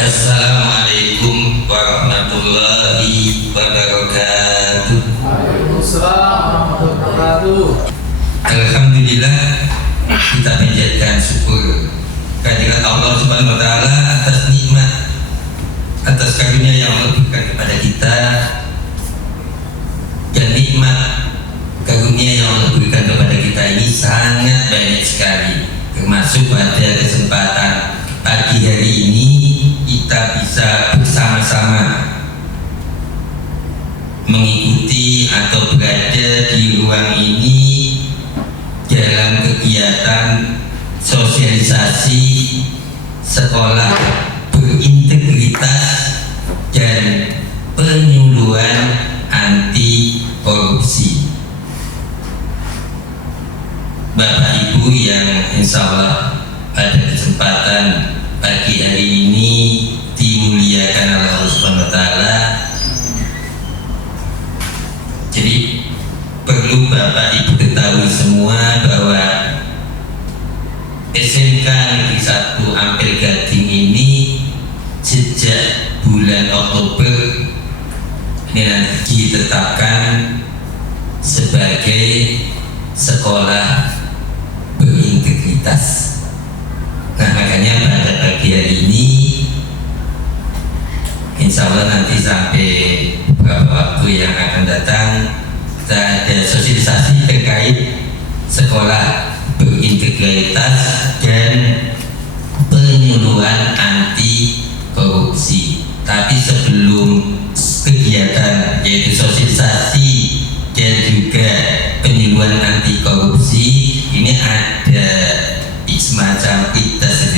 Assalamualaikum warahmatullahi wabarakatuh. Waalaikumsalam warahmatullahi wabarakatuh. Alhamdulillah, kita panjatkan syukur kehadirat Allah Subhanahu wa taala atas nikmat, atas karunia yang Allah berikan kepada kita, dan nikmat karunia yang Allah berikan kepada kita ini sangat banyak sekali, termasuk pada kesempatan pagi hari ini kita bisa bersama-sama mengikuti atau berada di ruang ini dalam kegiatan sosialisasi sekolah berintegritas dan penyuluhan anti korupsi. Bapak Ibu yang insya Allah pada kesempatan pagi hari ini dimuliakan oleh Allah Subhanahu wa taala. Jadi perlu Bapak Ibu ketahui semua bahwa SMK Negeri 1 Ampel Gading ini sejak bulan Oktober ini nanti ditetapkan sebagai sekolah berintegritas. Nah, makanya pada pagi hari ini insya Allah nanti sampai beberapa waktu yang akan datang kita ada sosialisasi terkait sekolah berintegritas dan penyuluhan anti korupsi. Tapi sebelum kegiatan yaitu sosialisasi dan juga penyuluhan anti korupsi ini ada semacam tes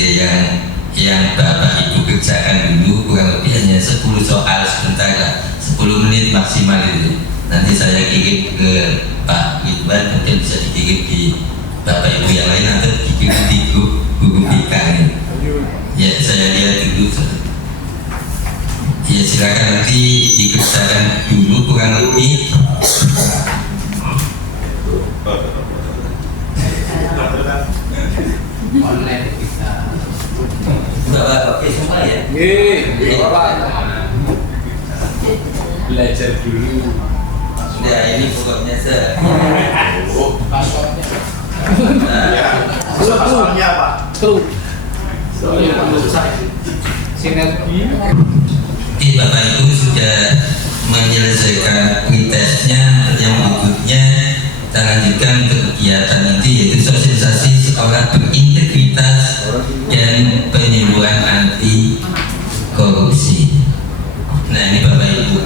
yang Bapak Ibu kerjakan dulu, kurang lebih hanya 10 soal sebentar lah, 10 menit maksimal itu. Nanti saya kirim ke Pak Ridwan, mungkin bisa dikirim di Bapak Ibu yang lain atau dikirim di grup guru BK ini. Ya, saya lihat dulu. Ya, silakan nanti dikerjakan dulu kurang lebih. Online kita. Bapak oke semua ya? Belajar dulu. Sudah, ini pokoknya Passwordnya. Soalnya apa? Tuh. Soalnya sinergi. Oke, Bapak Ibu sudah menyelesaikan pretestnya. Yang berikutnya kita lanjutkan untuk kegiatan itu yaitu sosialisasi sekolah berintegritas dan penyuluhan anti korupsi. Nah, ini Bapak Ibu.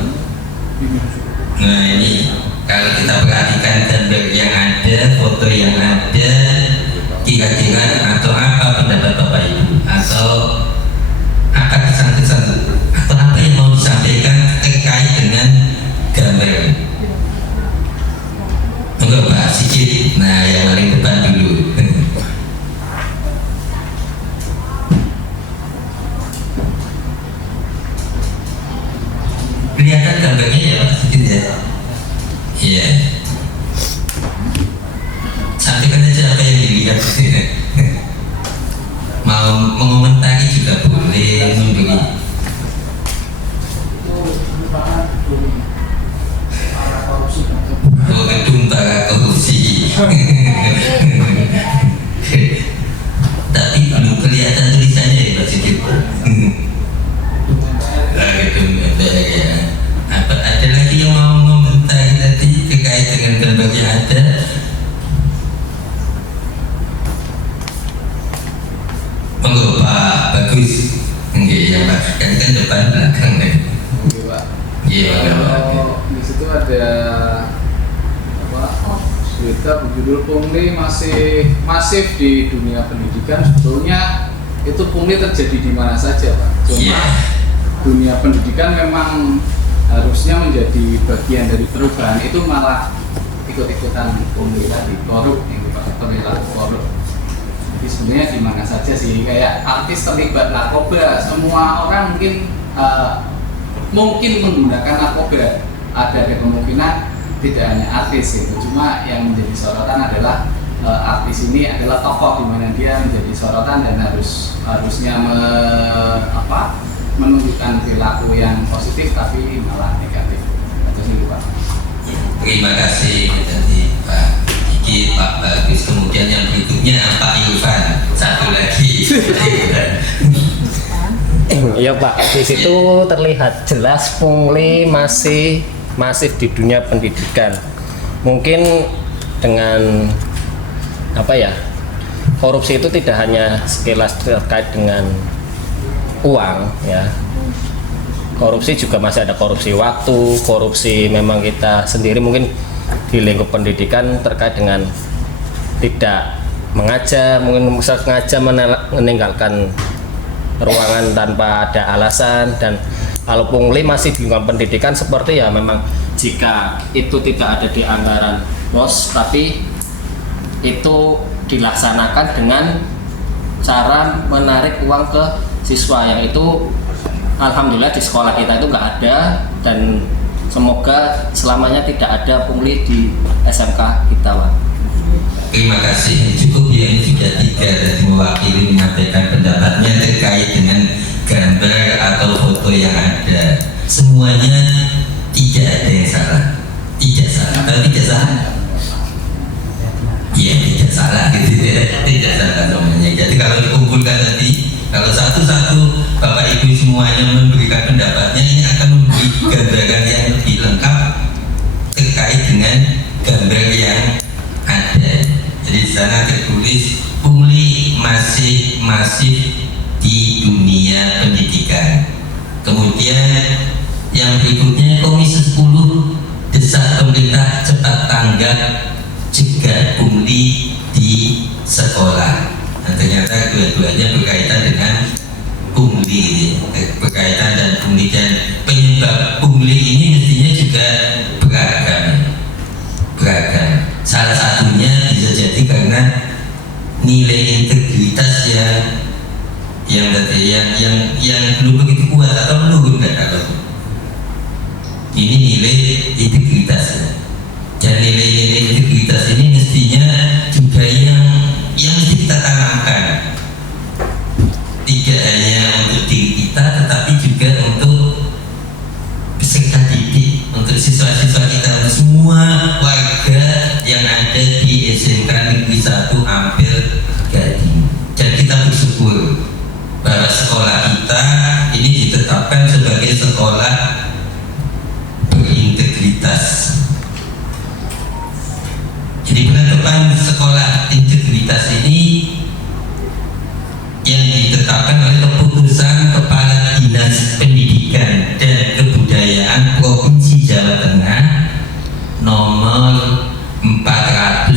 Nah, ini kalau kita perhatikan gambar yang ada, foto yang ada, kira-kira atau apa pendapat Bapak Ibu, atau apa kesan-kesan atau apa yang mau disampaikan terkait dengan gambar ini? Enggak Pak, sedikit. Nah, yang paling depan dulu. Kelihatan gambarnya ya Pak, sedikit ya. Iya. Sampaikan aja apa yang dilihat. Mau mengomentari juga boleh, memberi. Oh, gedung para korupsi. Tapi belum kelihatan tulisannya ya Pak Siddiq. Lah gedung ya. Apa ada lagi yang mau mengomentari tadi terkait dengan gambar yang ada? Monggo Pak, bagus. Enggak ya Pak, kan depan belakang nih. Oke, Pak. Iya Pak. Di situ ada apa? Berita berjudul pungli masih masif di dunia pendidikan. Sebetulnya itu pungli terjadi di mana saja, Pak. Cuma Iya. dunia pendidikan memang harusnya menjadi bagian dari perubahan, itu malah ikut-ikutan pungli tadi, korup yang dipakai perilaku korup. Jadi sebenarnya di mana saja sih, kayak artis terlibat narkoba, semua orang mungkin menggunakan narkoba. Ada kemungkinan tidak hanya artis itu, cuma yang menjadi sorotan adalah artis ini adalah tokoh di mana dia menjadi sorotan dan harusnya positif tapi malah negatif. Itu sih Pak. Ya, terima kasih dari Pak Diki, Pak Bagus. Kemudian yang berikutnya Pak Irfan, satu lagi. Iya Pak, di situ terlihat jelas pungli masih masif di dunia pendidikan. Mungkin dengan apa ya, korupsi itu tidak hanya sekilas terkait dengan uang ya. Korupsi juga masih ada korupsi waktu, korupsi memang kita sendiri mungkin di lingkup pendidikan terkait dengan tidak mengajar, mungkin sengaja meninggalkan ruangan tanpa ada alasan. Dan kalau pungli masih di lingkungan pendidikan seperti ya memang jika itu tidak ada di anggaran pos tapi itu dilaksanakan dengan cara menarik uang ke siswa, yang itu alhamdulillah di sekolah kita itu nggak ada, dan semoga selamanya tidak ada pungli di SMK kita Pak. Terima kasih. Cukup ya, ini sudah 3 dari mewakili menyampaikan pendapatnya terkait dengan gambar atau foto yang ada. Semuanya tidak ada yang salah. Tidak salah. Kalau tidak salah, iya tidak salah gitu ya. Tidak salah semuanya. Jadi kalau dikumpulkan tadi, kalau satu-satu Bapak Ibu semuanya memberikan pendapatnya, ini akan memberi gambaran yang lebih lengkap terkait dengan gambar yang ada. Jadi di sana tertulis pungli masih masif di dunia pendidikan. Kemudian yang berikutnya Komisi 10 desak pemerintah cepat tanggap cegah pungli di sekolah. Nah, ternyata dua-duanya berkaitan dengan pungli, berkaitan dan pungli, dan penyebab pungli ini mestinya juga beragam. Salah satunya bisa jadi karena nilai integritas yang belum begitu kuat atau menurun kan kalau ini nilai integritas. Dan nilai-nilai integritas ini mestinya juga yang mesti kita tanamkan, tidak hanya untuk diri kita tetapi juga untuk peserta didik, untuk siswa-siswa kita, untuk semua warga yang ada di SMK Negeri 1 Ampel Gading. Dan kita bersyukur bahwa sekolah kita ini ditetapkan sebagai sekolah berintegritas. Jadi penetapan sekolah integritas ini yang ditetapkan oleh keputusan Kepala Dinas Pendidikan dan Kebudayaan Provinsi Jawa Tengah nomor 420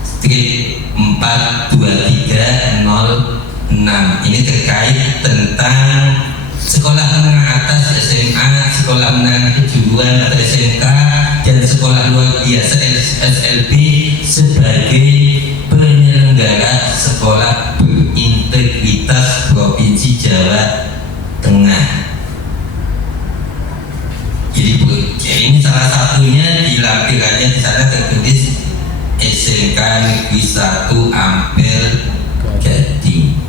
strip 42306. Ini terkait tentang sekolah menengah atas SMA, sekolah menengah kejuruan atau SMK, dan sekolah luar biasa SLB sebagai penyelenggara sekolah berintegritas Provinsi Jawa Tengah. Jadi ini salah satunya di lampirannya, di sana tertulis SMK Negeri 1 Ampel Gading.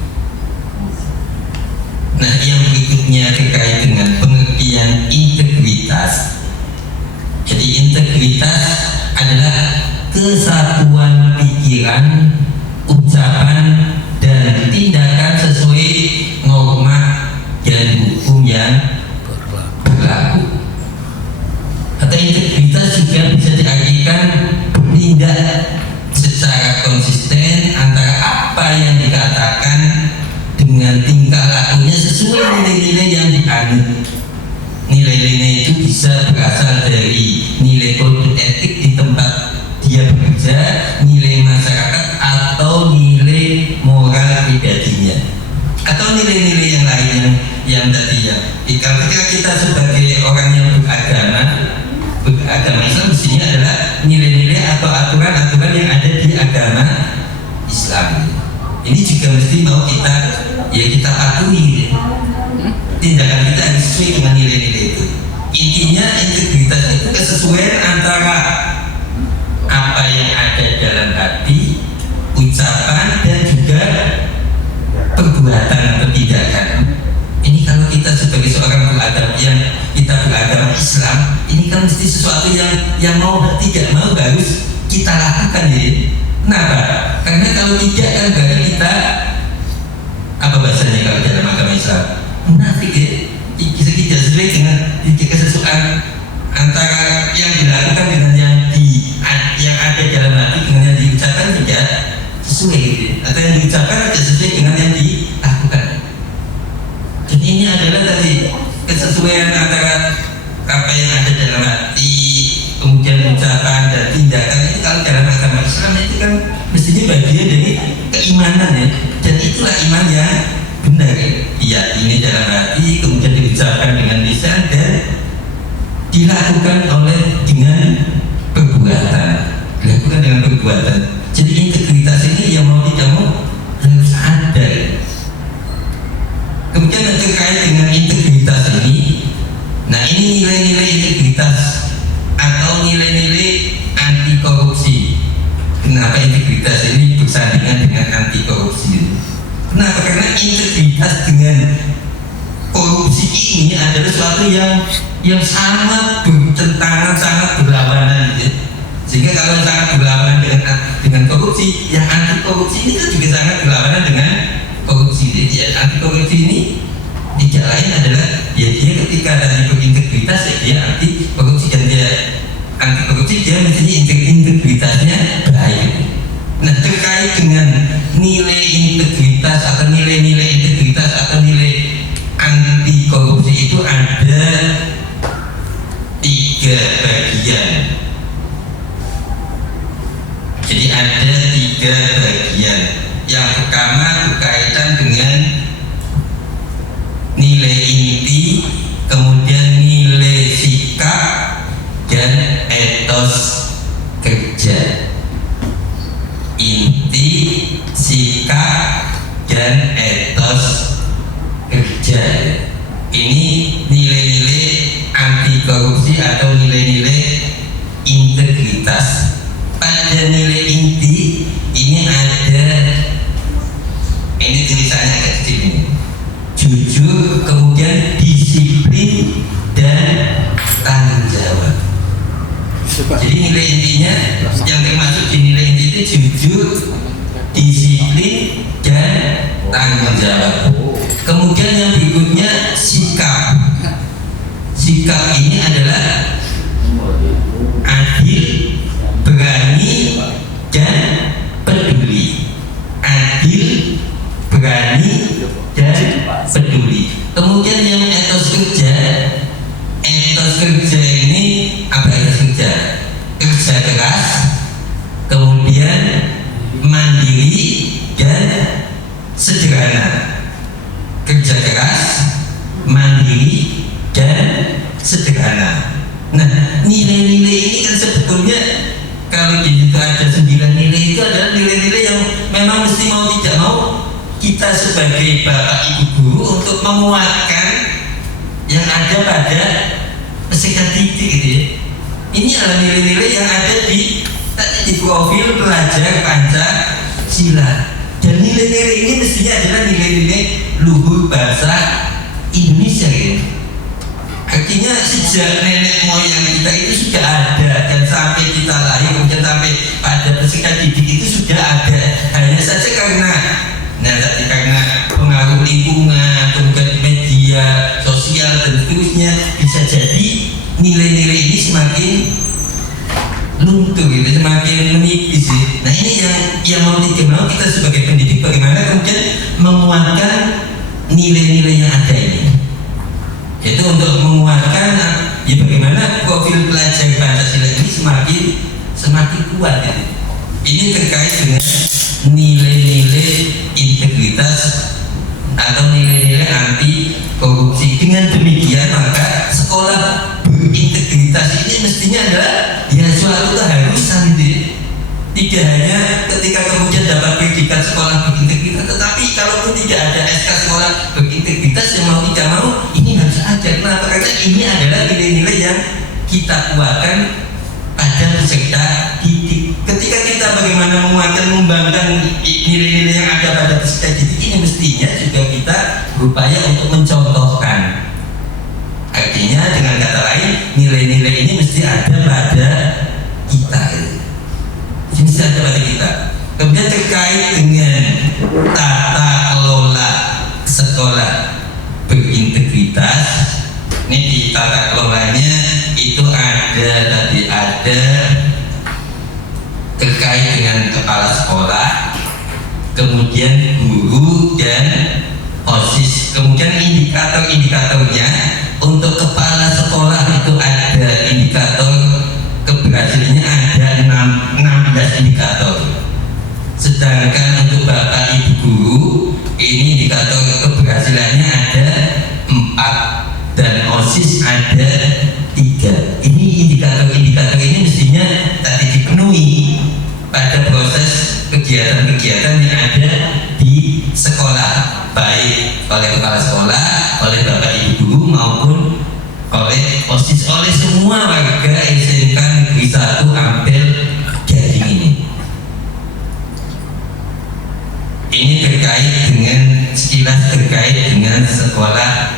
Nah, yang berikutnya terkait dengan pengertian integritas. Jadi integritas adalah kesatuan pikiran, ucapan, dan tindakan sesuai norma dan hukum yang berlaku. Atau integritas juga bisa diartikan bertindak secara konsisten antara apa yang dikatakan dengan tingkah lakunya sesuai nilai-nilai yang dianut. Nilai-nilai itu bisa berasal dari nilai kode etik di tempat dia bekerja, nilai masyarakat, atau nilai moral pribadinya, atau nilai-nilai yang lain yang tadi ya. Ketika kita sebagai orang yang beragama Islam, mestinya adalah nilai-nilai atau aturan-aturan yang ada di agama Islam. Ini juga mesti mau kita patuhi. Tindakan kita harus sesuai dengan nilai-nilai itu. Intinya integritas itu kesesuaian antara apa yang ada dalam hati, ucapan, dan juga perbuatan atau tindakan. Ini kalau kita sebagai beragama Islam, ini kan mesti sesuatu yang mau tidak mau harus kita lakukan ya. Kenapa? Karena kalau tidak kan berarti kita apa bahasanya kalau dalam agama Islam? Munafik ya. Tidak sesuai dengan kesesuaian antara yang dilakukan dengan yang ada dalam hati dengan yang diucapkan tidak sesuai gitu. Atau yang diucapkan tidak sesuai dengan yang dilakukan. Jadi ini adalah tadi kesesuaian antara apa yang ada dalam hati, kemudian ucapan dan tindakan. Itu kalau dalam agama Islam itu kan mestinya bagian dari keimanan ya. Dan itulah iman yang benar ya. Diyakini dalam hati, kemudian diucapkan dengan lisan dan dilakukan dengan perbuatan. Dilakukan dengan perbuatan. Jadi integritas ini yang mau tidak mau harus ada. Kemudian terkait dengan integritas ini, nah ini nilai-nilai integritas atau nilai-nilai anti korupsi. Kenapa integritas ini bersandingan dengan anti korupsi? Kenapa? Karena integritas dengan korupsi ini adalah sesuatu yang sangat bertentangan, sangat berlawanan gitu. Sehingga kalau sangat berlawanan dengan korupsi, yang anti korupsi ini kan juga sangat berlawanan dengan korupsi. Jadi anti korupsi ini tidak lain adalah ya dia ketika tadi berintegritas ya dia anti korupsi, dan dia anti korupsi dia mestinya integritasnya baik. Nah terkait dengan nilai integritas atau nilai-nilai integritas atau nilai anti korupsi itu ada 3 bagian. Jadi ada 3 bagian. Yang pertama berkaitan dengan nilai inti, kemudian nilai sikap dan etos kerja. Inti, sikap dan etos kerja. Ini nilai-nilai anti korupsi atau nilai-nilai integritas. Pada nilai inti ini ada, ini tulisannya kecil ini, jujur, kemudian disiplin dan tanggung jawab. Jadi nilai intinya yang termasuk di nilai inti itu jujur, disiplin dan tanggung jawab. Kemudian yang berikutnya sikap. Sikap ini adalah adil, berani dan peduli. Adil, berani dan peduli. Kemudian yang etos kerja. Etos kerja ini apa etos kerja? Kerja keras, kemudian mandiri dan sederhana. Kerja keras, mandiri dan sederhana. Nah, nilai-nilai ini kan sebetulnya kalau itu ada 9 nilai, itu adalah nilai-nilai yang memang mesti mau tidak mau kita sebagai bapak ibu guru untuk menguatkan yang ada pada peserta didik gitu ya. Ini adalah nilai-nilai yang ada di profil pelajar Pancasila. Dan nilai-nilai ini mestinya adalah nilai-nilai luhur bangsa Indonesia gitu. Artinya sejak nenek moyang kita itu sudah ada, dan sampai kita lahir kemudian sampai pada peserta didik itu sudah ada. Hanya saja karena pengaruh lingkungan, kemudian media sosial dan seterusnya, bisa jadi nilai-nilai ini semakin luntur gitu, semakin menipis ya. Nah ini yang mau tidak mau kita sebagai pendidik bagaimana kemudian menguatkan nilai-nilai yang ada ini. Itu untuk menguatkan ya bagaimana profil pelajar Pancasila ini semakin kuat ya. Ini terkait dengan nilai-nilai integritas atau nilai-nilai anti korupsi. Dengan demikian maka sekolah berintegritas ini mestinya adalah ya suatu keharusan gitu ya. Tidak hanya ketika kemudian dapat pendidikan sekolah berintegritas, tetapi kalaupun tidak ada SK sekolah berintegritas yang mau tidak mau ini harus ada. Kenapa? Karena ini adalah nilai-nilai yang kita kuatkan pada peserta didik. Ketika kita bagaimana menguatkan, mengembangkan nilai-nilai yang ada pada peserta didik ini, mestinya juga kita berupaya untuk mencontohkan nilai-nilai ini mesti ada pada kita, mesti ada pada kita. Kemudian terkait dengan tata kelola sekolah berintegritas, ini di tata kelolanya itu ada terkait dengan kepala sekolah, kemudian guru dan OSIS. Kemudian indikator-indikatornya untuk kepala sekolah itu ada indikator keberhasilannya ada 16 indikator. Sedangkan untuk Bapak Ibu guru ini indikator keberhasilannya ada 4 dan OSIS ada 3. Ini indikator-indikator ini mestinya tadi dipenuhi pada proses kegiatan-kegiatan yang ada di sekolah, baik oleh kepala sekolah, oleh Bapak Ibu guru maupun oleh OSIS, oleh semua warga SMK Negeri 1 Ampel Gading ini. Ini sekilas terkait dengan sekolah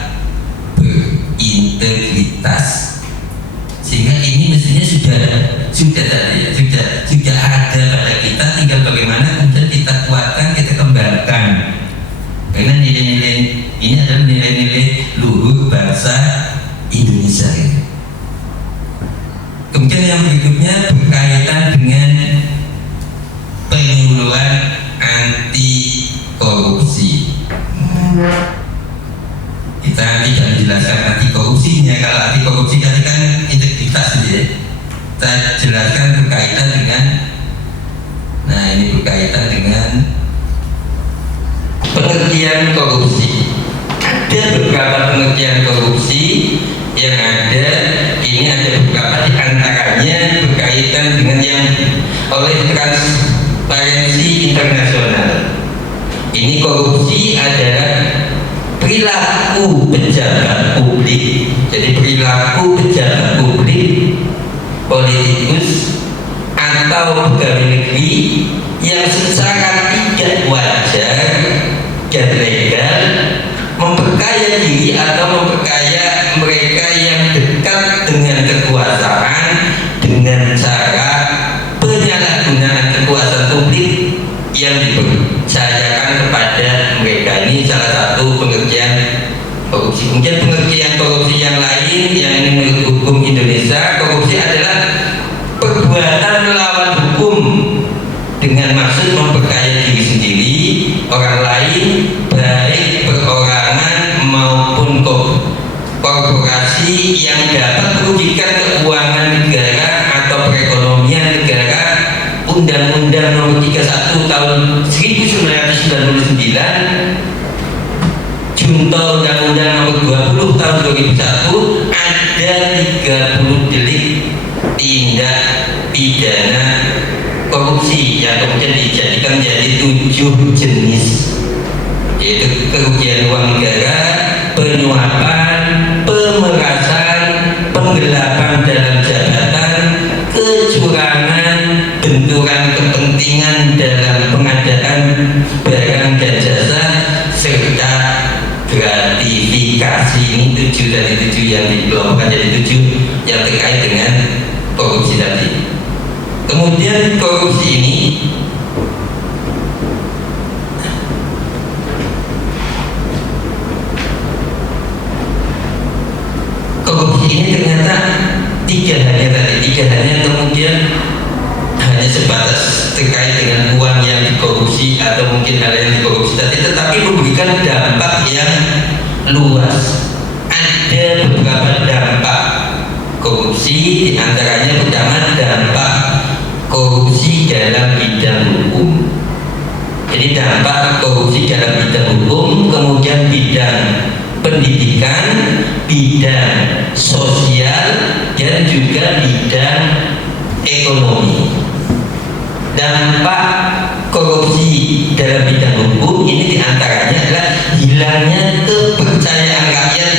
berintegritas. Sehingga ini mestinya sudah ada pada kita, tinggal bagaimana kemudian kita kuatkan, kita kembangkan. Karena nilai-nilai ini adalah nilai-nilai luhur bangsa Indonesia. Kemudian yang berikutnya berkaitan dengan penyuluhan anti korupsi. Kita nanti akan menjelaskan anti korupsinya. Kalau anti korupsi tadi kan integritas ya. Kita jelaskan berkaitan dengan, nah ini berkaitan dengan pengertian korupsi. Ada beberapa pengertian korupsi yang ada. Ini ada beberapa di antaranya berkaitan dengan yang oleh Transparency International. Ini korupsi adalah perilaku pejabat publik. Jadi perilaku pejabat publik, politikus atau pegawai negeri yang secara tidak wajar dan legal memperkaya diri atau memperkaya mereka yang dekat dengan kekuasaan dengan cara penyalahgunaan kekuasaan publik yang dipercayakan kepada mereka. Ini salah satu pengertian korupsi. Kemudian pengertian korupsi yang lain yang menurut hukum Indonesia, korupsi adalah perbuatan melawan hukum dengan maksud memperkaya diri sendiri, orang lain, baik perorangan maupun korporasi yang dapat merugikan keuangan negara atau perekonomian negara. Undang-Undang Nomor 31 Tahun 1999, Junto Undang-Undang Nomor 20 Tahun 2001, ada 30 delik tindak pidana korupsi yang kemudian dijadikan menjadi 7 jenis, yaitu kerugian uang negara, penyuapan, pemerasan, penggelapan dalam jabatan, kecurangan, benturan kepentingan dalam pengadaan barang dan jasa, serta gratifikasi. Ini 7 dari 7 yang dikelompokkan jadi 7 yang terkait dengan korupsi tadi. Kemudian korupsi ini ternyata tiga hanya kemudian hanya sebatas terkait dengan uang yang dikorupsi atau mungkin hal yang dikorupsi tadi, tetapi memberikan dampak yang luas. Ada beberapa dampak korupsi, diantaranya pertama dampak korupsi dalam bidang hukum. Jadi dampak korupsi dalam bidang hukum, kemudian bidang pendidikan, bidang sosial, dan juga bidang ekonomi. Dampak korupsi dalam bidang hukum ini diantaranya adalah hilangnya kepercayaan rakyat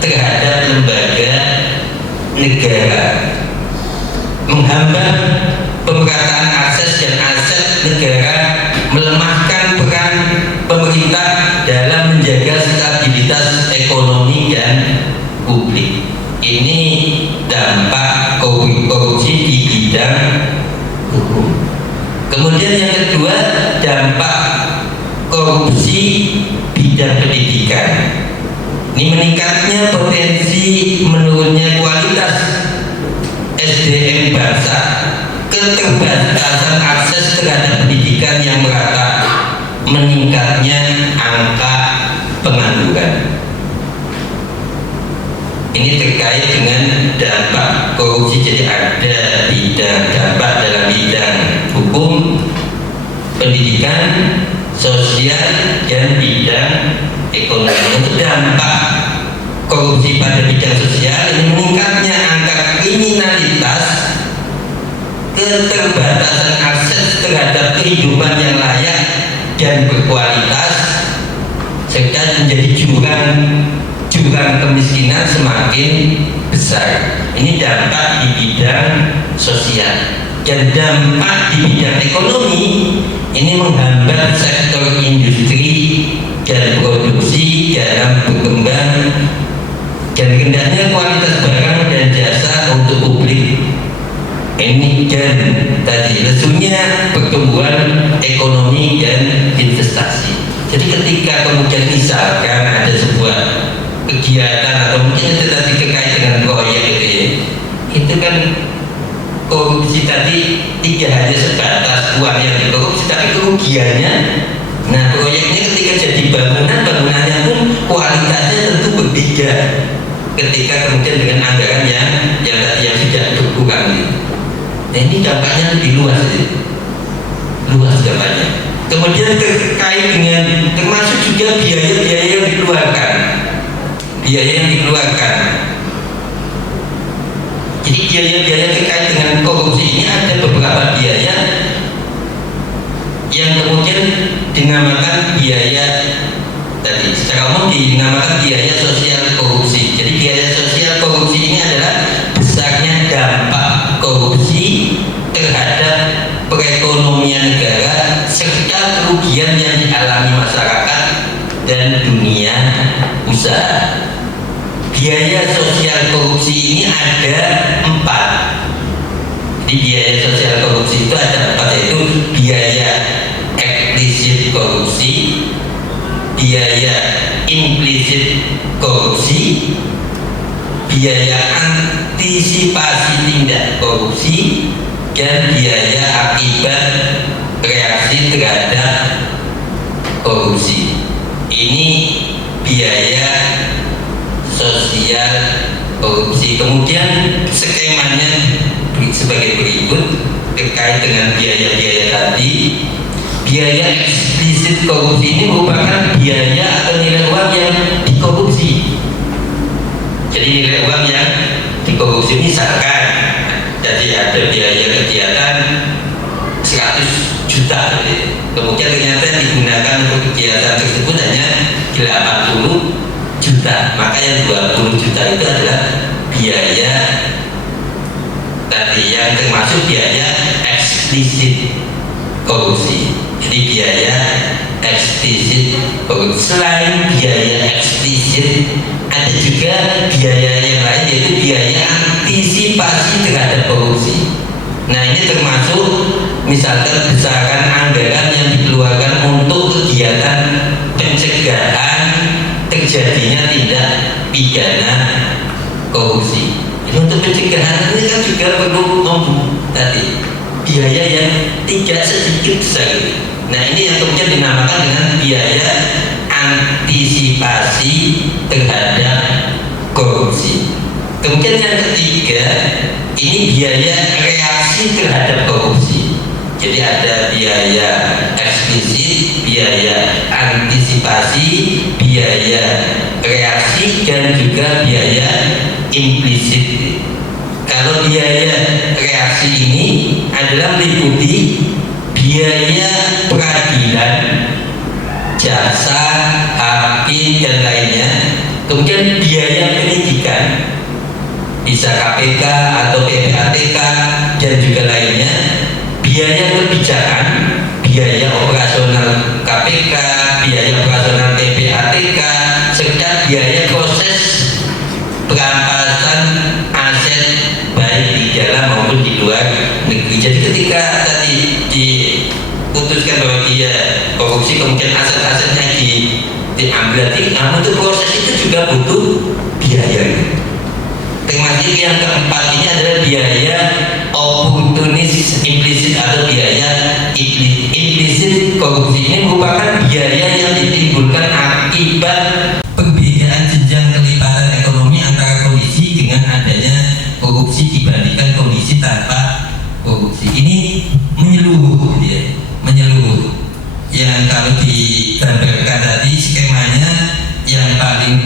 terhadap lembaga negara, menghambat pemerataan akses dan aset negara, melemahkan peran pemerintah dalam menjaga stabilitas ekonomi dan publik. Ini dampak dampak korupsi di bidang hukum. Kemudian yang kedua, dampak korupsi bidang pendidikan. Ini meningkatnya potensi menurunnya kualitas SDM bangsa, keterbatasan akses terhadap pendidikan yang merata, meningkatnya angka pengangguran. Ini terkait dengan dampak korupsi. Jadi ada bidang dampak dalam bidang hukum, pendidikan, sosial, dan bidang ekonomi. Untuk dampak korupsi pada bidang sosial, ini meningkatnya angka kriminalitas, keterbatasan akses terhadap kehidupan yang layak dan berkualitas, serta menjadi jurang kemiskinan semakin besar. Ini dampak di bidang sosial. Dan dampak di bidang ekonomi ini menghambat sektor industri dan produksi dalam berkembang, dan rendahnya kualitas barang dan jasa untuk publik. Ini dan tadi lesunya pertumbuhan ekonomi dan investasi. Jadi ketika kemudian misalkan ada sebuah kegiatan atau mungkin itu tadi terkait dengan proyek gitu ya, itu kan korupsi tadi tidak hanya sebatas uang yang dikorupsi, tapi kerugiannya. Nah, proyeknya ketika jadi bangunannya pun kualitasnya tentu berbeda ketika kemudian dengan anggaran yang tadi yang tidak berkurang gitu. Nah, ini dampaknya lebih luas dampaknya. Kemudian terkait dengan termasuk juga biaya-biaya yang dikeluarkan. Jadi biaya-biaya terkait dengan korupsi ini ada beberapa biaya yang kemudian dinamakan biaya tadi secara umum dinamakan biaya sosial korupsi. Jadi biaya sosial korupsi ini adalah besarnya dampak korupsi terhadap perekonomian negara serta kerugian yang dialami masyarakat dan dunia usaha. Biaya sosial korupsi ini ada 4. Jadi biaya sosial korupsi itu ada 4, yaitu biaya eksplisit korupsi, biaya implisit korupsi, biaya antisipasi tindak korupsi, dan biaya akibat reaksi terhadap korupsi. Ini biaya sosial korupsi. Kemudian skemanya sebagai berikut terkait dengan biaya-biaya tadi. Biaya eksplisit korupsi ini merupakan biaya atau nilai uang yang dikorupsi. Jadi nilai uang yang dikorupsi misalkan jadi ada biaya kegiatan 100 juta, kemudian ternyata digunakan untuk kegiatan tersebut hanya 80 juta, maka yang 20 juta itu adalah biaya tadi yang termasuk biaya eksplisit korupsi. Jadi biaya eksplisit korupsi. Selain biaya eksplisit, ada juga biaya yang lain, yaitu biaya antisipasi terhadap korupsi. Nah, ini termasuk misalkan besaran anggaran yang dikeluarkan untuk kegiatan pencegahan terjadinya tindak pidana korupsi. Jadi untuk pencegahan ini kan juga perlu tadi biaya yang tidak sedikit besar. Nah, ini yang kemudian dinamakan dengan biaya antisipasi terhadap korupsi. Kemudian yang ketiga, ini biaya reaksi terhadap korupsi. Jadi ada biaya eksplisit, biaya antisipasi, biaya reaksi, dan juga biaya implisit. Kalau biaya reaksi ini adalah meliputi biaya peradilan, jasa, hakim, dan lainnya. Kemudian biaya penyidikan, bisa KPK atau PPATK dan juga lainnya. Biaya kebijakan, biaya operasional KPK, biaya operasional PPATK, serta biaya proses perampasan aset kemudian aset-asetnya diambil, nah untuk proses itu juga butuh biaya. Termasuk yang keempat ini adalah biaya oportunis implisit atau biaya implisit. Korupsi ini merupakan biaya yang ditimbulkan akibat perbedaan jenjang kelipatan ekonomi antara kondisi dengan adanya korupsi dibandingkan kondisi tanpa korupsi. Ini menyeluruh, ya, menyeluruh. Yang kalau digambarkan tadi skemanya yang paling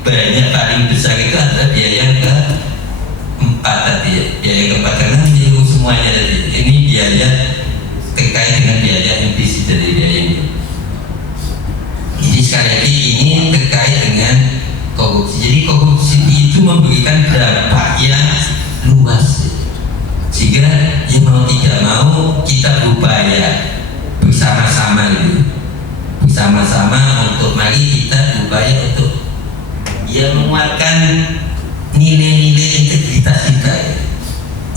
banyak, paling besar itu adalah biaya yang keempat tadi, ya. Biaya yang keempat karena menyeluruh semuanya tadi. Ini biaya terkait dengan biaya implisit dari biaya ini. Jadi sekali lagi ini terkait dengan korupsi. Jadi korupsi itu memberikan dampak yang luas, sehingga ya mau tidak mau kita berupaya bersama-sama gitu, bersama-sama untuk mari kita berupaya untuk ya menguatkan nilai-nilai integritas kita, ya.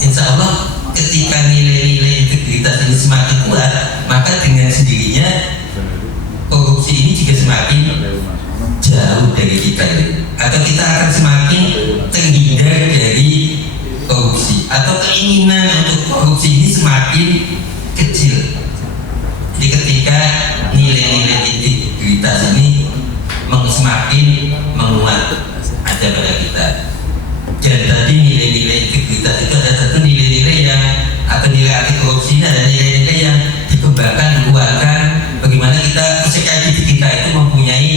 Insya Allah ketika nilai-nilai integritas ini semakin kuat, maka dengan sendirinya korupsi ini juga semakin jauh dari kita, ya. Atau kita akan semakin terhindar dari korupsi, atau keinginan untuk korupsi ini semakin kecil. Jadi ketika nilai-nilai integritas ini semakin menguat ada pada kita, dan tadi nilai-nilai integritas itu ada satu nilai-nilai yang atau nilai anti korupsi ini ada nilai-nilai yang dikembangkan, dikuatkan. Bagaimana kita sekali kita itu mempunyai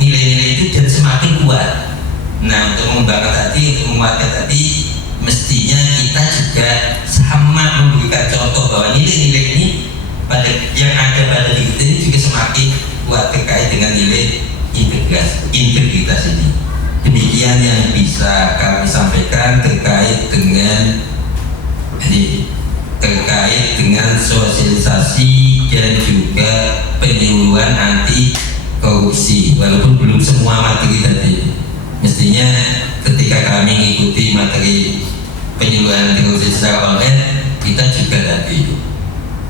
nilai-nilai itu dan semakin kuat. Nah, untuk mengembangkan tadi, untuk menguatkan tadi, mestinya kita juga sama memberikan contoh bahwa nilai-nilai ini pada yang ada pada diri kita ini juga semakin kuat terkait dengan nilai integritas ini. Demikian yang bisa kami sampaikan terkait dengan sosialisasi dan juga penyuluhan anti korupsi. Walaupun belum semua materi tadi, mestinya ketika kami mengikuti materi penyuluhan anti korupsi secara online, kita juga tadi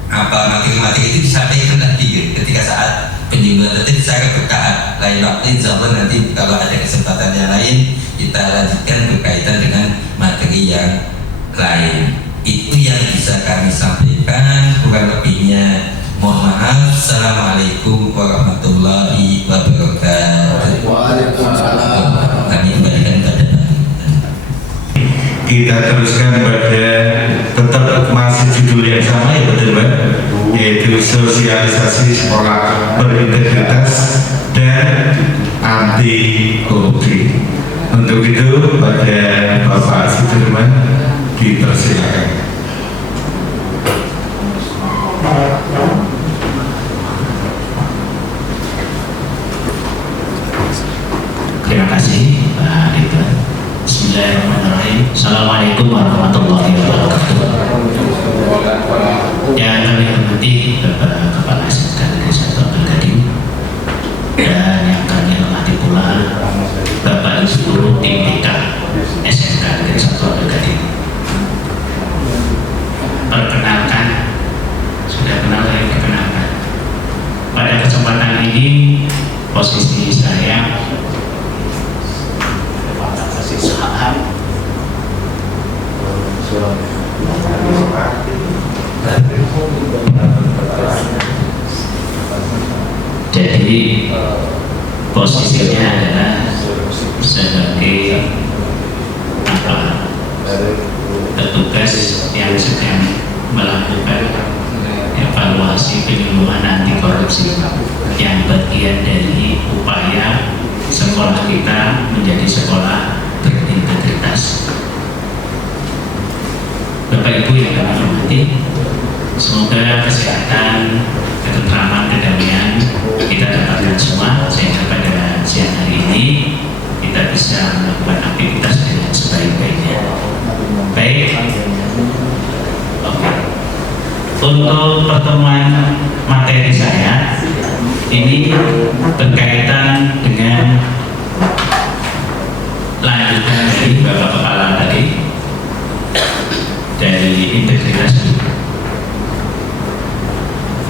apa materi-materi itu disampaikan tadi ketika saat penyuluhan tadi secara bertahap. Lain waktu insya Allah nanti kalau ada kesempatan yang lain kita lanjutkan berkaitan dengan materi yang lain. Itu yang bisa kami sampaikan, kurang lebihnya mohon maaf. Assalamualaikum warahmatullahi wabarakatuh. Waalaikumsalam. Kami kembalikan pada kita teruskan pada tetap masih judul yang sama, ya betul Mbak, yaitu sosialisasi sekolah berintegritas dan anti korupsi. Untuk itu pada Bapak Sudirman dipersilakan. Terima kasih Pak Ridwan. Bismillahirrahmanirrahim. Assalamualaikum warahmatullahi wabarakatuh. Yang kami hormati Bapak Kepala SMK Negeri 1 Abdul Qadim, dan yang kami hormati pula Bapak dan seluruh tim BK SMK Negeri 1 Abdul Qadim. Perkenalkan, sudah kenal saya perkenalkan. Pada kesempatan ini posisi saya saham jadi posisinya adalah sebagai petugas yang sedang melakukan evaluasi penyuluhan anti korupsi yang bagian dari upaya sekolah kita menjadi sekolah berintegritas. Bapak Ibu yang kami hormati, semoga kesehatan, ketentraman, kedamaian kita dapatkan semua, sehingga pada siang hari ini kita bisa melakukan aktivitas dengan sebaik-baiknya. Baik, oke. Untuk pertemuan materi saya ini berkaitan dengan lanjutan dari Bapak Kepala tadi, dari integritas.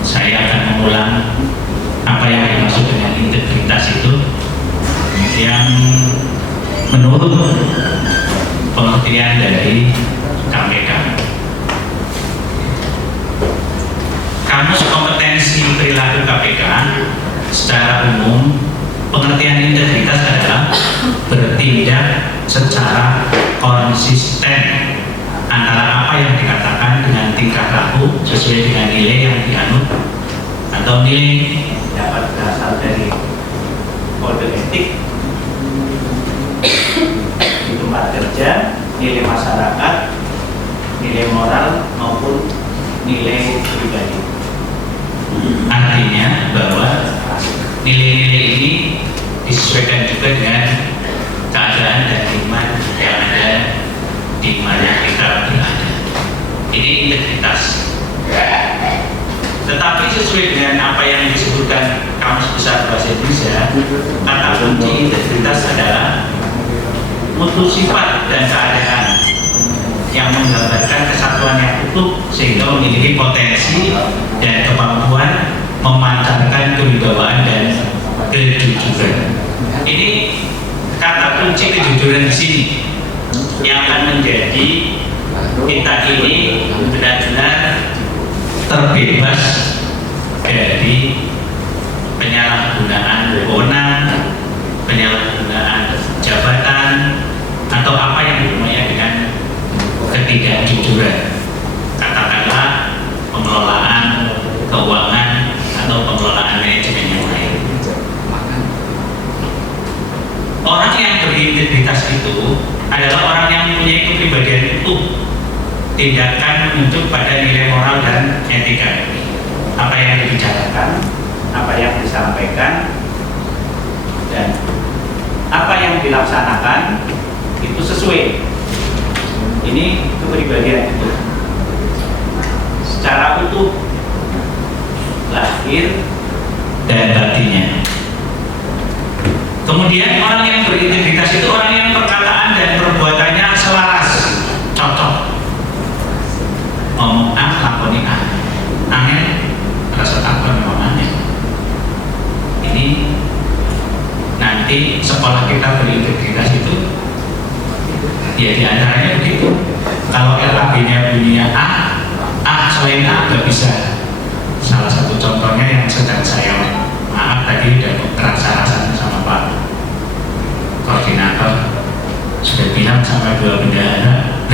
Saya akan mengulang apa menurut pengertian dari KPK. Kamus kompetensi perilaku KPK secara umum, pengertian integritas adalah bertindak secara konsisten antara apa yang dikatakan dengan tingkah laku sesuai dengan nilai yang dianut atau nilai dapat berasal dari kode etik di tempat kerja, nilai masyarakat, nilai moral maupun nilai pribadi. Artinya bahwa nilai-nilai ini disesuaikan juga dengan keadaan dan iman yang ada di mana kita berada. Ini integritas. Tetapi sesuai dengan apa yang disebutkan Kamus Besar Bahasa Indonesia, kata kunci integritas adalah mutu sifat dan keadaan yang menggambarkan kesatuan yang utuh sehingga memiliki potensi dan kemampuan memancarkan kewibawaan dan kejujuran. Ini kata kunci kejujuran di sini yang akan menjadi kita ini benar-benar terbebas dari penyalahgunaan wewenang, penyalahgunaan jabatan, atau apa yang dimulai dengan ketidakjujuran. Katakanlah pengelolaan keuangan atau pengelolaan manajemen yang lain. Orang yang berintegritas itu adalah orang yang mempunyai kepribadian utuh, tindakan menunjuk pada nilai moral dan etika. Apa yang dibicarakan, apa yang disampaikan, dan apa yang dilaksanakan itu sesuai. Ini kepribadian itu secara utuh, lahir dan batinnya. Kemudian orang yang berintegritas itu orang yang perkataan dan perbuatannya selaras, cocok. Ngomong A, lakoni A. Angin, rasa takut memang aneh. Ini nanti sekolah kita berintegritas itu ya diantaranya begitu. Kalau LAB-nya bunyinya A selain A nggak bisa. Salah satu contohnya yang sedang saya maaf tadi udah kerasa-rasakan sama Pak Koordinator sudah bilang sama dua bendahara,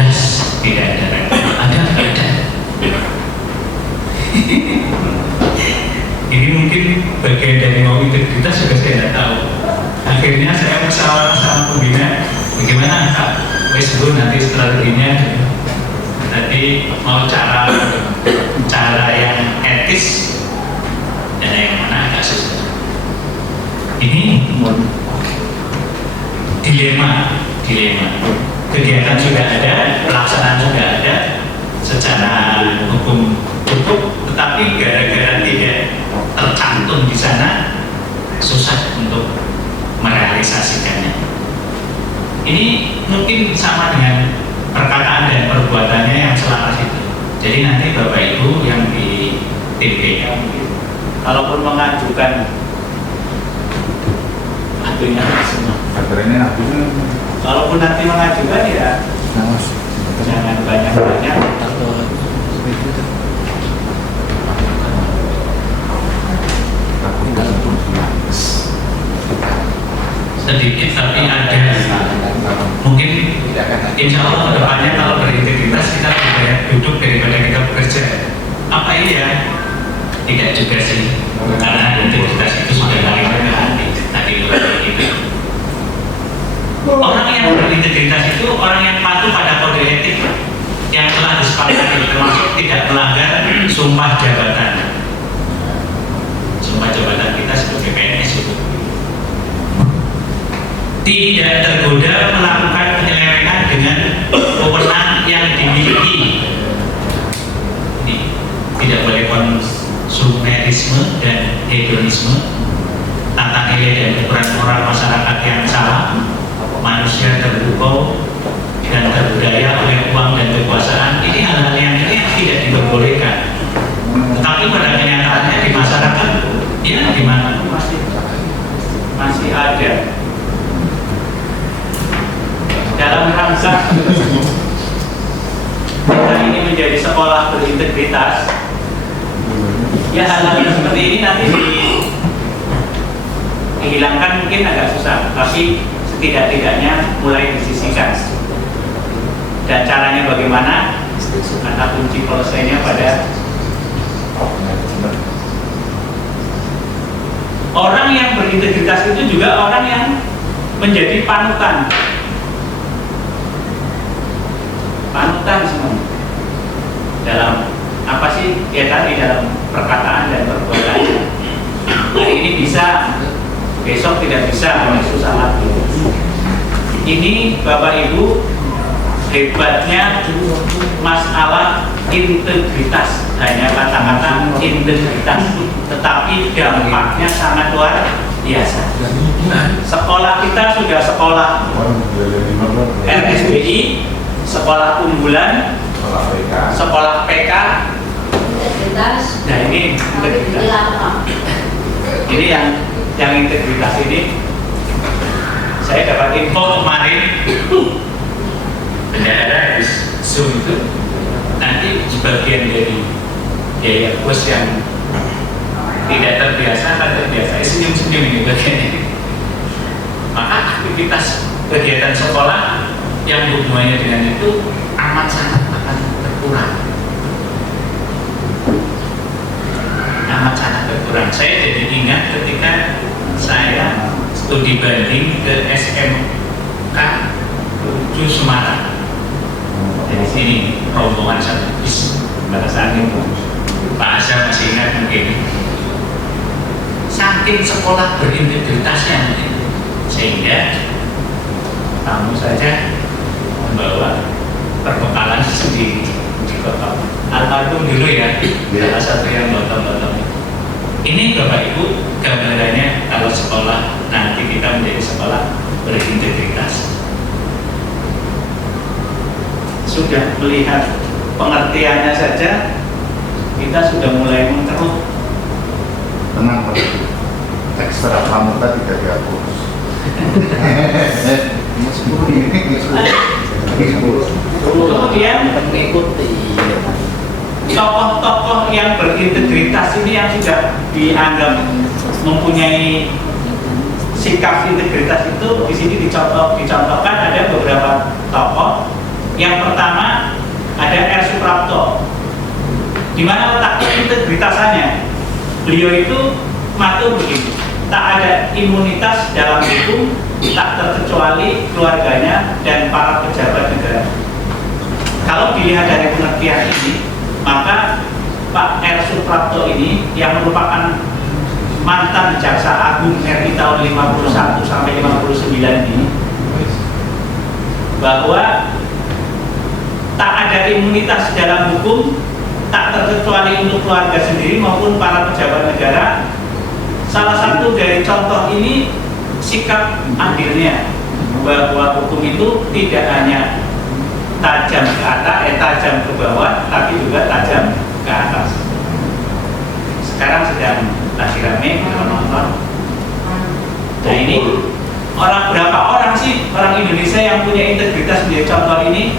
tidak ada. Ini mungkin bagian dari mau integritas juga saya tidak tahu. Akhirnya saya bersalah sama pembina, bagaimana Kak? Wes dulu nanti strateginya nanti mau cara yang etis dan yang mana agak susah. Ini dilema. Kegiatan sudah ada, pelaksanaan sudah ada, secara hukum cukup, tetapi gara-gara tidak tercantum di sana susah untuk merealisasikannya. Ini mungkin sama dengan perkataan dan perbuatannya yang selaras itu. Jadi nanti Bapak Ibu yang di tim BK kalaupun mengajukan kalaupun nanti mengajukan ya jangan banyak-banyak. Sedikit tapi ada. Mungkin insya Allah kedepannya kalau berintegritas kita lebih banyak duduk daripada kita bekerja. Apa iya? Tidak juga sih, karena integritas itu sudah lari ke hati. Tadi itu. Orang yang berintegritas itu orang yang patuh pada kode etik yang telah disepakati, termasuk tidak melanggar sumpah jabatan. Sumpah jabatan kita sebagai PNS itu. Tidak tergoda melakukan penyelewengan dengan wewenang yang dimiliki. Tidak boleh konsumerisme dan hedonisme, tata nilai dan ukuran moral masyarakat yang salah, manusia terpukau dan terbudaya oleh uang dan kekuasaan. Ini hal-hal yang tidak diperbolehkan. Tetapi pada kenyataannya di masyarakat, ya di mana masih ada. masa kita ini menjadi sekolah berintegritas, ya hal-hal seperti ini nanti dihilangkan mungkin agak susah, tapi setidak-tidaknya mulai disisihkan. Dan caranya bagaimana? Kata kunci selesainya pada orang yang berintegritas itu juga orang yang menjadi panutan semua dalam apa sih ya tadi, dalam perkataan dan perbuatannya. Hari ini bisa, besok tidak bisa, mulai susah lagi. Ini Bapak Ibu hebatnya masalah integritas, hanya kata-kata integritas, tetapi dampaknya sangat luar biasa. Sekolah kita sudah sekolah RSBI, sekolah unggulan, sekolah PK. Nah ini integritas. Ini yang integritas ini saya dapat info kemarin. Bendahara habis Zoom itu nanti sebagian dari biaya bos yang tidak terbiasa akan terbiasa senyum-senyum ini bagiannya. Maka aktivitas kegiatan sekolah yang hubungannya dengan itu amat sangat akan berkurang. Amat sangat berkurang. Saya jadi ingat ketika saya studi banding ke SMK 7 Semarang. Dari sini rombongan satu bis pada saat itu Pak Azhar masih ingat mungkin, saking sekolah berintegritasnya mungkin, sehingga kamu saja membawa perbekalan sendiri di kota. Almarhum dulu ya, salah satu yang botol-botol. Ini Bapak Ibu gambarannya kalau sekolah nanti kita menjadi sekolah berintegritas. Sudah melihat pengertiannya saja kita sudah mulai mengkerut. Tenang Pak, ekstra pramuka tidak dihapus. Kemudian tokoh-tokoh yang berintegritas ini yang sudah dianggap mempunyai sikap integritas itu di sini dicontohkan ada beberapa tokoh. Yang pertama ada R. Suprapto. Di mana letak integritasannya? Beliau itu matur begini, tak ada imunitas dalam hukum, tak terkecuali keluarganya dan para pejabat negara. Kalau dilihat dari pengertian ini, maka Pak R. Suprapto ini yang merupakan mantan Jaksa Agung RI tahun 51 sampai 59 ini, bahwa tak ada imunitas dalam hukum, tak terkecuali untuk keluarga sendiri maupun para pejabat negara. Salah satu dari contoh ini sikap adilnya, bahwa hukum itu tidak hanya tajam ke atas, tajam ke bawah, tapi juga tajam ke atas. Sekarang sedang lagi rame kalau nonton. Nah ini berapa orang sih orang Indonesia yang punya integritas menjadi contoh ini?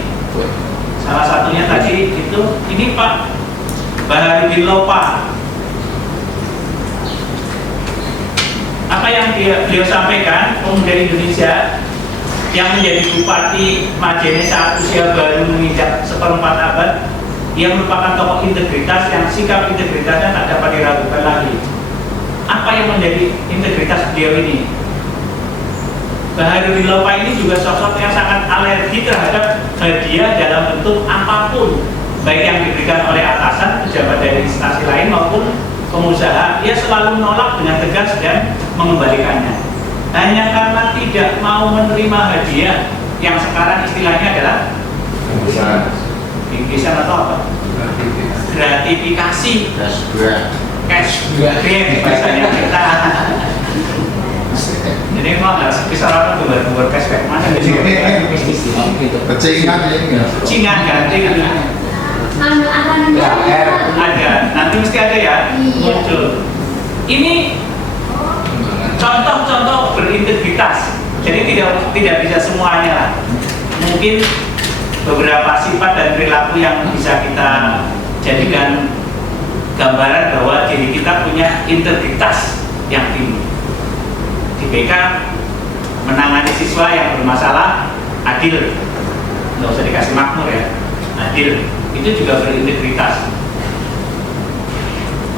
Salah satunya tadi itu, ini Pak Baharudin Lopa. Apa yang beliau sampaikan, pemuda Indonesia yang menjadi Bupati Majene saat usia baru menginjak seperempat abad, dia merupakan tokoh integritas yang sikap integritasnya tak dapat diragukan lagi. Apa yang menjadi integritas beliau ini? Baharudin Lopa ini juga sosok yang sangat alergi terhadap hadiah dalam bentuk apapun, baik yang diberikan oleh atasan, pejabat dari instansi lain maupun pengusaha. Dia selalu menolak dengan tegas dan mengembalikannya. Hanya karena tidak mau menerima hadiah yang sekarang istilahnya adalah bingkisan atau apa? Gratifikasi. Cash grant bahasanya kita. Jadi mau nggak bisa orang buat cashback mana di sini? Pecingan ya. Cingan ganti ada, nanti mesti ada ya muncul. Ini contoh-contoh berintegritas. Jadi tidak bisa semuanya lah. mungkin beberapa sifat dan perilaku yang bisa kita jadikan gambaran bahwa diri kita punya integritas yang tinggi. Di BK menangani siswa yang bermasalah adil, nggak usah dikasih makmur ya, adil, itu juga berintegritas.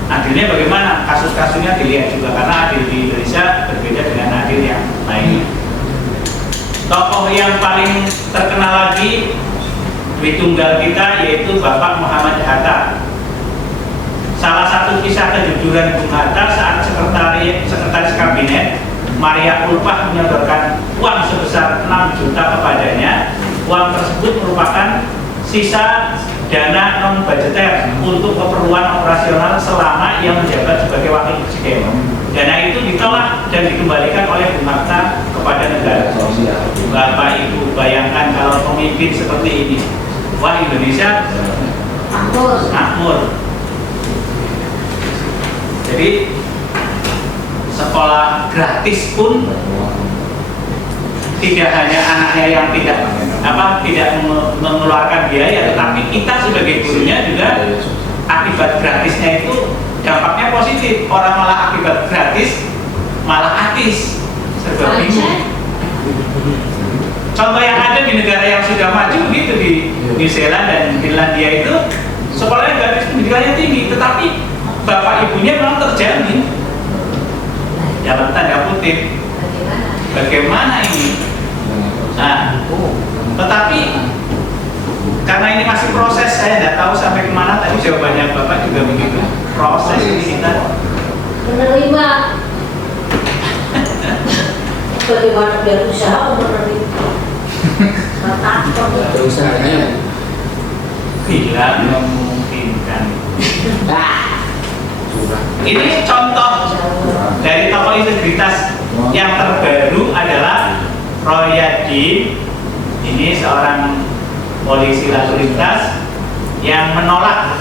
Adilnya bagaimana? Kasus-kasusnya dilihat juga, karena adil di Indonesia berbeda dengan adil yang lainnya. Tokoh yang paling terkenal lagi di tunggal kita yaitu Bapak Muhammad Hatta. Salah satu kisah kejujuran Bung Hatta saat sekretaris kabinet Maria Ulpah menyodorkan uang sebesar 6 juta kepadanya. Uang tersebut merupakan sisa dana non budgeter untuk keperluan operasional selama ia menjabat sebagai wakil presiden. Dana itu ditolak dan dikembalikan oleh Bung Hatta kepada negara. Bapak Ibu bayangkan kalau pemimpin seperti ini, wah Indonesia makmur. Jadi sekolah gratis pun tidak hanya anaknya yang tidak mengeluarkan biaya, tetapi kita sebagai gurunya juga akibat gratisnya itu dampaknya positif. Orang malah akibat gratis malah atis, serba bingung. Contoh yang ada di negara yang sudah maju gitu, di New Zealand dan Finlandia itu sekolahnya gratis, pendidikannya tinggi, tetapi bapak ibunya memang terjamin dalam tanda kutip. Bagaimana ini? Nah, tetapi karena ini masih proses, saya tidak tahu sampai kemana. Tadi jawabannya bapak juga begitu. Proses ini kita menerima. Bagaimana biar usaha menerima? Usahanya bila memungkinkan. Ini contoh dari tokoh integritas yang terbaru adalah Royadin. Ini seorang polisi lalu lintas yang menolak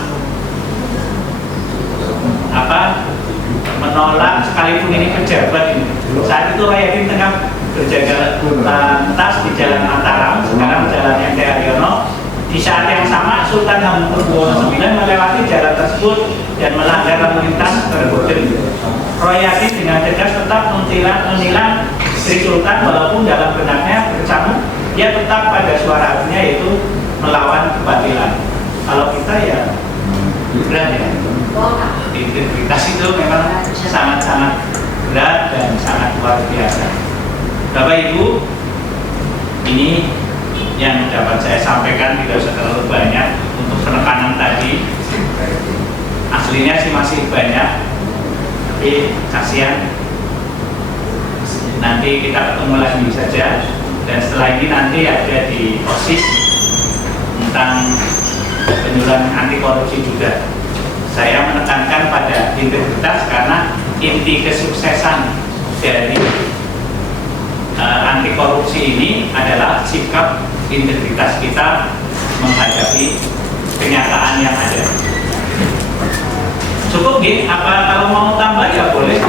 sekalipun ini pejabat ini. Saat itu Royadin tengah berjaga lantas di Jalan Mataram, sekarang Jalan MT Haryono. Di saat yang sama Sultan Hamengkubuwono IX melewati jalan tersebut dan melanggar lalu lintas terbukti. Royadin dengan tegas tetap menilang Sri Sultan, walaupun dalam benaknya berkecamuk, dia tetap pada suara hatinya, yaitu melawan kebatilan. Kalau kita ya berat ya. Integritas itu memang sangat-sangat berat dan sangat luar biasa. Bapak Ibu, ini yang dapat saya sampaikan, tidak usah terlalu banyak untuk penekanan tadi. Aslinya sih masih banyak, tapi kasihan. Nanti kita ketemu lagi saja, dan setelah ini nanti ada di OSIS tentang penyuluhan anti korupsi juga. Saya menekankan pada integritas karena inti kesuksesan dari anti korupsi ini adalah sikap integritas kita menghadapi kenyataan yang ada. Cukup gitu? Apa kalau mau tambah ya boleh.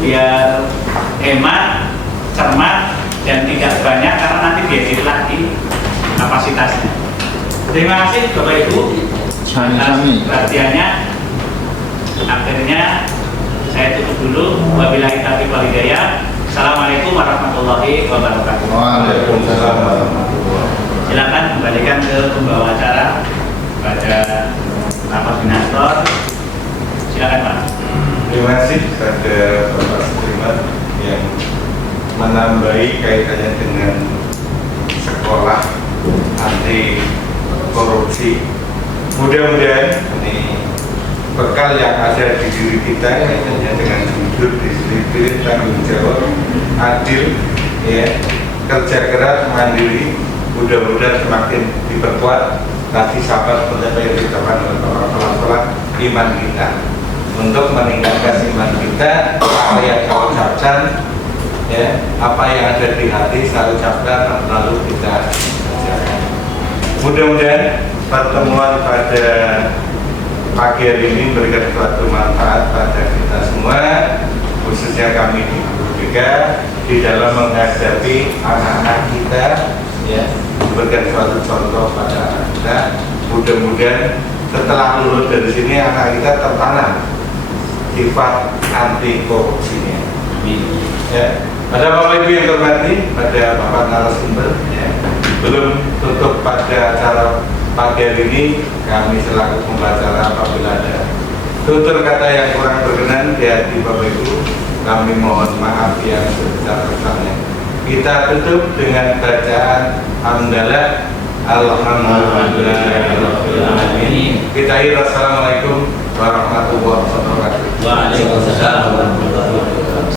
Biar hemat, cermat, dan tidak banyak karena nanti diedit lagi kapasitasnya. Terima kasih Bapak Ibu atas perhatiannya. Akhirnya saya tutup dulu. Wabillahi taufiq wal hidayah. Assalamualaikum warahmatullahi wabarakatuh. Waalaikumsalam warahmatullahi wabarakatuh. Silakan kembalikan ke pembawa acara pada Pak Koordinator. Silakan Pak. Terima kasih kepada Bapak Suprimat yang menambahi kaitannya dengan sekolah anti korupsi. Mudah-mudahan ini bekal yang ada di diri kita kaitannya dengan jujur, disiplin, tanggung jawab, adil, ya, kerja keras, mandiri, mudah-mudahan semakin diperkuat. Tadi sahabat seperti apa yang dikatakan oleh para kepala iman kita, untuk meningkatkan iman kita, apa yang kita ucapkan, ya, apa yang ada di hati selalu ucapkan, lalu kita kerjakan. Mudah-mudahan pertemuan pada pagi hari ini memberikan suatu manfaat pada kita semua, khususnya kami di Guru BK di dalam menghadapi anak-anak kita, ya, memberikan suatu contoh pada anak kita. Mudah-mudahan setelah lulus dari sini anak kita tertanam sifat anti korupsinya. Ya. Pada Bapak Ibu yang terhormati, pada Bapak narasumber, ya, belum tutup pada acara pagi hari ini, kami selaku pembacara apabila ada tutur kata yang kurang berkenan di hati Bapak Ibu, kami mohon maaf yang sebesar-besarnya. Kita tutup dengan bacaan hamdalah, alhamdulillahirobbilalamin. Kita akhiri, assalamualaikum warahmatullahi wabarakatuh. Waalaikumsalam.